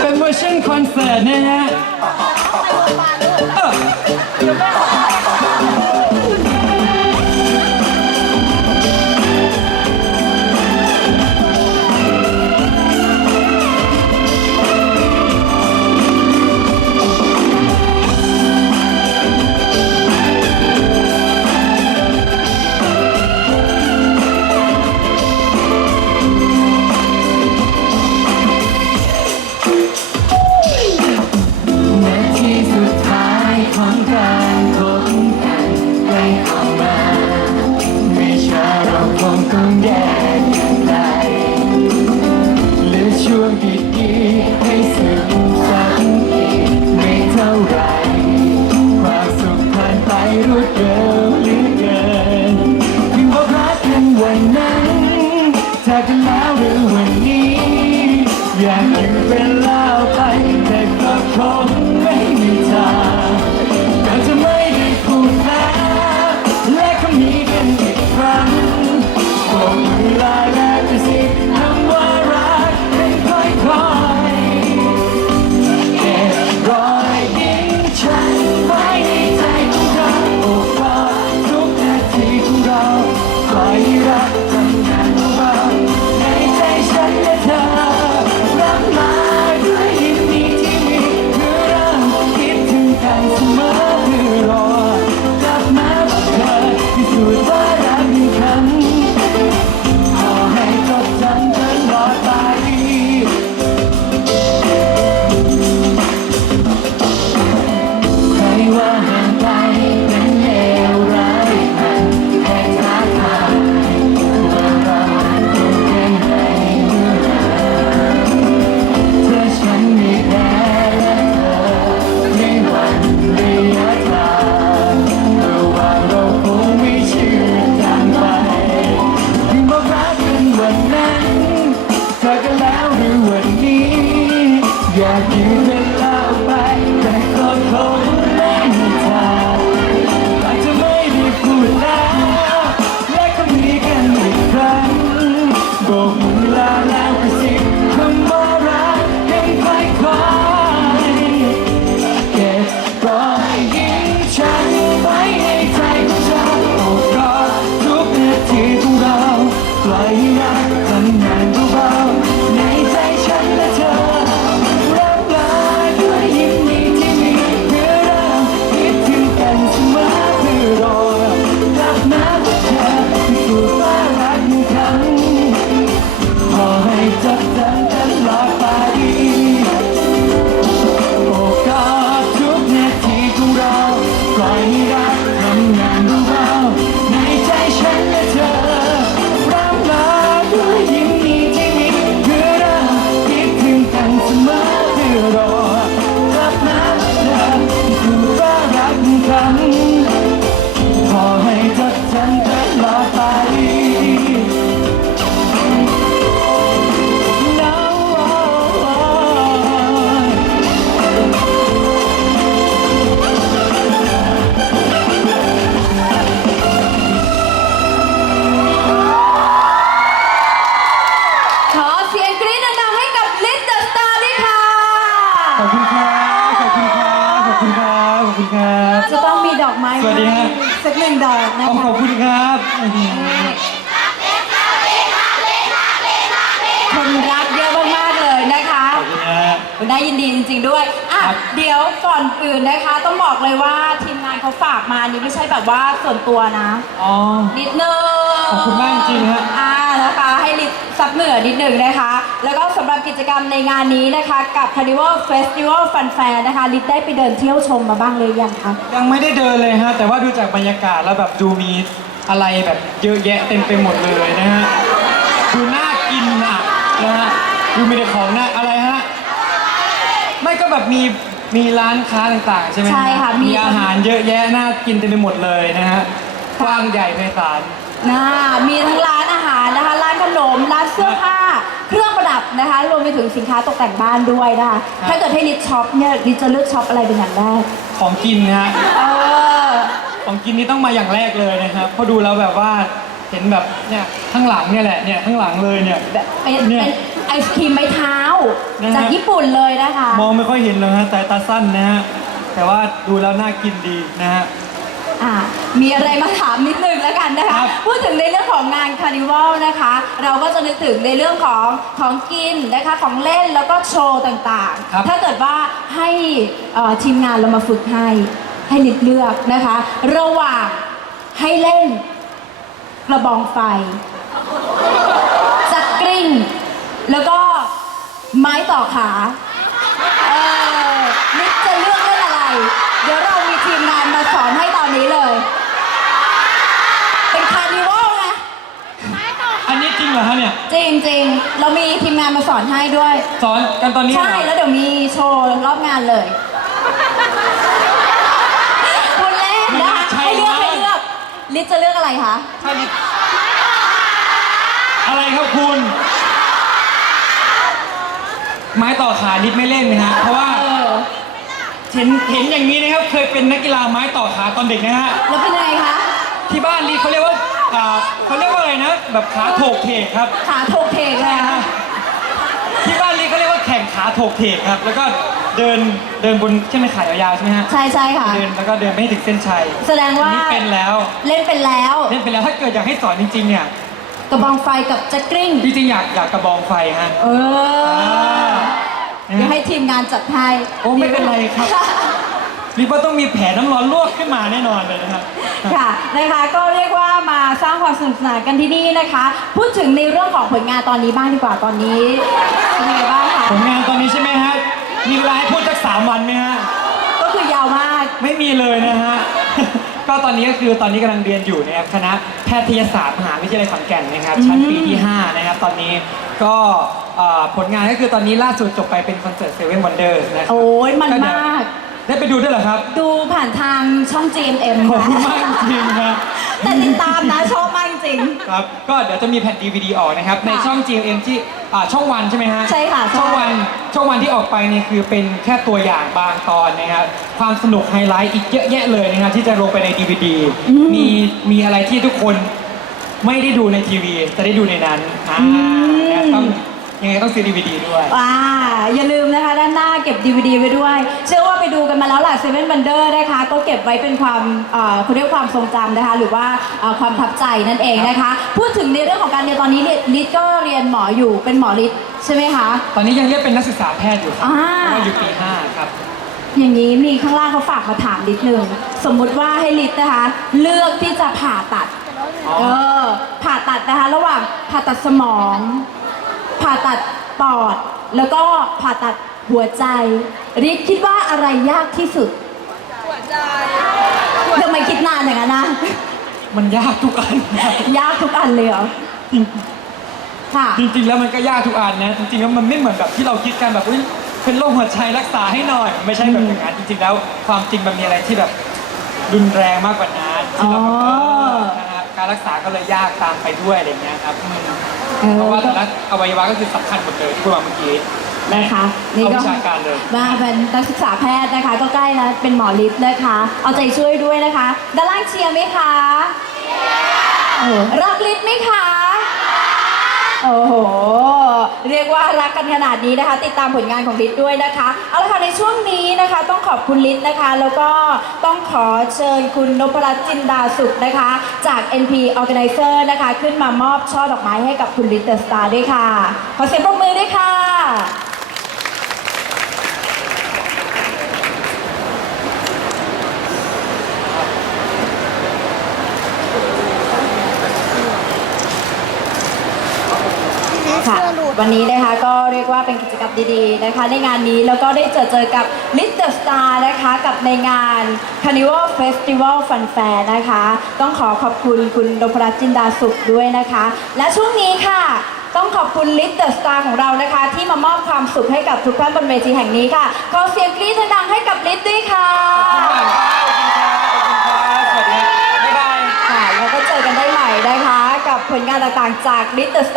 เป็นเวอร์ชันคอนเสิร์ตนะฮะ ดอกนะขอบคะขอบคุณครับอื้อหือคนรักเยอะมากๆเลยนะคะขอบคุณนะได้ยินดีจริง ๆ ด้วยอะครับเดี๋ยวก่อนอื่นนะคะ ต้องบอกเลยว่าทีมงานเขาฝากมาอันนี้ไม่ใช่แบบว่าส่วนตัวนะ อ๋อ นิดนึงขอบคุณมากจริงฮะอ่า นะคะ ให้ลิตซับเหนือนิดหนึ่งนะคะ แล้วก็สำหรับกิจกรรมในงานนี้นะคะกับ Carnival Festival Fun Fair นะคะลิตได้ไปเดินเที่ยวชมมาบ้างเลยยังคะยังไม่ได้เดินเลยฮะแต่ว่าดูจากบรรยากาศแล้วแบบดูมีอะไรแบบเยอะแยะเต็มไปหมดเลยนะฮะดูน่ากินอะนะฮะดูมีแต่ของน่าอะไรฮะไม่ก็แบบมีมีร้านค้าต่างๆ ใช่ไหมฮใช่ค่ะมี มีอาหารเยอะแยะน่ากินเต็มไปหมดเลยนะฮะกว้างใหญ่ไพศาลนะมีทั้งร้านอาหาร นะคะร้านขนม ร้านเสื้อผ้า เครื่องประดับนะคะ รวมไปถึงสินค้าตกแต่งบ้านด้วยนะคะครับถ้าเกิดให้ลิตช็อปเนี่ยลิตจะเลือกช็อปอะไรเป็นอย่างแรกของกินนะฮะเออ ของกินนี่ต้องมาอย่างแรกเลยนะครับเพราะดูแล้วแบบว่าเห็นแบบเนี่ยข้างหลังเนี่ยแหละเนี่ยข้างหลังเลยเนี่ย แบบเป็นเนี่ยเป็นไอศครีมไม้เท้า นะฮะ จากญี่ปุ่นเลยนะคะ มองไม่ค่อยเห็นเลยฮะสายตาสั้นนะฮะแต่ว่าดูแล้วน่ากินดีนะฮะ อ่ามีอะไรมาถามนิดนึงแล้วกั นนะคะครับพูดถึงในเรื่องของงานคาร์นิวัลนะคะ เราก็จะนึกถึงในเรื่องของของกินนะคะของเล่นแล้วก็โชว์ต่างครับ ๆ ถ้าเกิดว่าให้เอ่อทีมงานเรามาฝึกให้ให้ลิดเลือกนะคะ ระหว่างให้เล่นกระบองไฟจักกริ้งแล้วก็ไม้ต่อขา เออนิดจะเลือกเล่นอะไร เดี๋ยวเรามีทีมงานมาสอนให้ตอนนี้เลย เป็นคาร์นิวัลไง อันนี้จริง เหรอฮะเนี่ย จริงจริงๆเรามีทีมงานมาสอนให้ด้วย สอนกันตอนนี้ใช่เหรอแล้วเดี๋ยวมีโชว์รอบงานเลยคุณเล่นนะคะให้เลือกให้เลือกลิซจะเลือกอะไรคะใช่ดิอะไรครับคุณ ไม้ต่อขานิดไม่เล่นนะฮะ เพราะว่า เออเห็นเห็นอย่างนี้นะครับ เคยเป็นนักกีฬาไม้ต่อขาตอนเด็กนะฮะ แล้วเป็นยังไงคะที่บ้านลีเขาเรียกว่า อ่าเขาเรียกว่าอะไรนะ แบบขาโถกเทกครับ ขาโถกเทกเลยอะที่บ้านลีเขาเรียกว่าแข่งขาโถกเทกครับ แล้วก็เดินเดินบนเส้นไม้ขายาวๆใช่ไหมฮะใช่ใช่ค่ะ เดินแล้วก็เดินไม่ให้ถึงเส้นชัยแสดงว่า นี่เป็นแล้ว เล่นเป็นแล้ว เล่นไปแล้วถ้าเกิดอยากให้สอนจริงๆเนี่ยกระบองไฟกับแจ็คกริ้งจริงๆอยากอยากกระบองไฟฮะ เอออ่าเดี๋ยวให้ทีมงานจัดให้ โอ้ไม่เป็นไรครับ รีบว่าต้องมีแผลน้ำร้อนลวกขึ้นมาแน่นอนเลยนะครับ ค่ะนะคะก็เรียกว่ามาสร้างความสนุกสนานกันที่นี่นะคะ พูดถึงในเรื่องของผลงานตอนนี้บ้างดีกว่าตอนนี้เป็นยังไงบ้างคะผลงานตอนนี้ใช่ไหมฮะมีเวลาให้พูดสักสามวันไหมฮะก็คือยาวมาก ไม่มีเลยนะฮะ ก็ตอนนี้ก็คือตอนนี้กำลังเรียนอยู่นะครับคณะแพทยศาสตร์มหาวิทยาลัยขอนแก่นนะครับ ชั้นปีที่5นะครับตอนนี้ก็เอ่อผลงานก็คือตอนนี้ล่าสุดจบไปเป็นคอนเสิร์ตเซเว่นวันเดอร์นะครับโอ้ยมันมาก ได้ไปดูด้วยเหรอครับ ดูผ่านทางช่อง GMM ขอบคุณค่ะมากจริงๆครับ แต่ติดตามนะชอบมากจริง ครับ ก็เดี๋ยวจะมีแผ่น DVD ออกนะครับ ในช่อง GMM ที่อ่าช่องวันใช่ไหมฮะใช่ค่ะใช่ ช่องวันช่องวันที่ออกไปเนี่ยคือเป็นแค่ตัวอย่างบางตอนนะครับ ความสนุกไฮไลท์อีกเยอะแยะเลยนะครับที่จะลงไปใน DVD มีมีอะไรที่ทุกคนไม่ได้ดูในทีวี จะได้ดูในนั้นอ่านะครับต้อง ยังไงต้องซื้อ DVD ด้วย อ่าอย่าลืมนะคะด้านหน้าเก็บ DVD ไว้ด้วย เชื่อว่าไปดูกันมาแล้วแหละ Seven Wonder นะคะ ก็เก็บไว้เป็นความเอ่อเขาเรียกความทรงจำนะคะ หรือว่าเอ่อความประทับใจนั่นเองนะคะ พูดถึงในเรื่องของการเรียนตอนนี้เนี่ยลิศก็เรียนหมออยู่เป็นหมอลิศใช่ไหมคะ ตอนนี้ยังเรียกเป็นนักศึกษาแพทย์อยู่ครับอ่า เพราะว่าอยู่ปี5ครับ อย่างนี้มีข้างล่างเขาฝากมาถามลิศหนึ่งสมมุติว่าให้ลิศนะคะ เลือกที่จะผ่าตัด อ๋อ เออผ่าตัดนะคะ ระหว่างผ่าตัดสมอง ผ่าตัดปอด แล้วก็ผ่าตัดหัวใจริศคิดว่าอะไรยากที่สุดหัวใจทำไมคิดนานอย่างนั้นนะ มันยากทุกอันครับยากทุกอันเลยเหรอค่ะจริงๆแล้วมันก็ยากทุกอันนะจริงๆแล้วมันไม่เหมือนแบบที่เราคิดกันแบบอุ๊ยเป็นโรคหัวใจรักษาให้หน่อย ไม่ใช่แบบอย่างนั้นจริงๆแล้ว ความจริงมันมีอะไรที่แบบรุนแรงมากกว่านั้นที่เราแบบอ๋อเออนะครับการรักษาก็เลยยากตามไปด้วยอะไรอย่างเงี้ยครับ อืมเออเพราะว่าแต่ละอวัยวะก็คือสำคัญหมดเลยที่พูดมาเมื่อกี้นะคะนี่เอาก็วิชาการเลย มาเป็นนักศึกษาแพทย์นะคะ ก็ใกล้แล้วเป็นหมอลิศนะคะ เอาใจช่วยด้วยนะคะ ด้านล่างเชียร์ไหมคะโอ้รักลิศไหมคะ โอ้โห เรียกว่ารักกันขนาดนี้นะคะ ติดตามผลงานของลิศด้วยนะคะ เอาละค่ะในช่วงนี้นะคะ ต้องขอบคุณลิศนะคะ แล้วก็ต้องขอเชิญคุณนพรัตน์จินดาสุขนะคะ จาก NP Organizer นะคะ ขึ้นมามอบช่อดอกไม้ให้กับคุณลิศเดอะสตาร์ด้วยค่ะ ขอเสียงปรบมือด้วยค่ะ ค่ะ วันนี้นะคะก็เรียกว่าเป็นกิจกรรมดีๆนะคะ ในงานนี้แล้วก็ได้เจอเจอกับ l i t t l e Star นะคะกับในงาน Carnival Festival Fun Fair นะคะ ต้องขอขอบคุณคุณนพรัตน์จินดาสุขด้วยนะคะ และช่วงนี้ค่ะ ต้องขอบคุณ l i t t l e Star ของเรานะคะ ที่มามอบความสุขให้กับทุกท่านบนเวทีแห่งนี้ค่ะขอเสียงกรี๊ดดังๆให้กับลิศด้วยค่ะสวัสดีครับบ๊ายบายค่ะแล้วก็เจอกันได้ใหม่นะคะ กับผลงานต่างๆจาก l i t t l e Star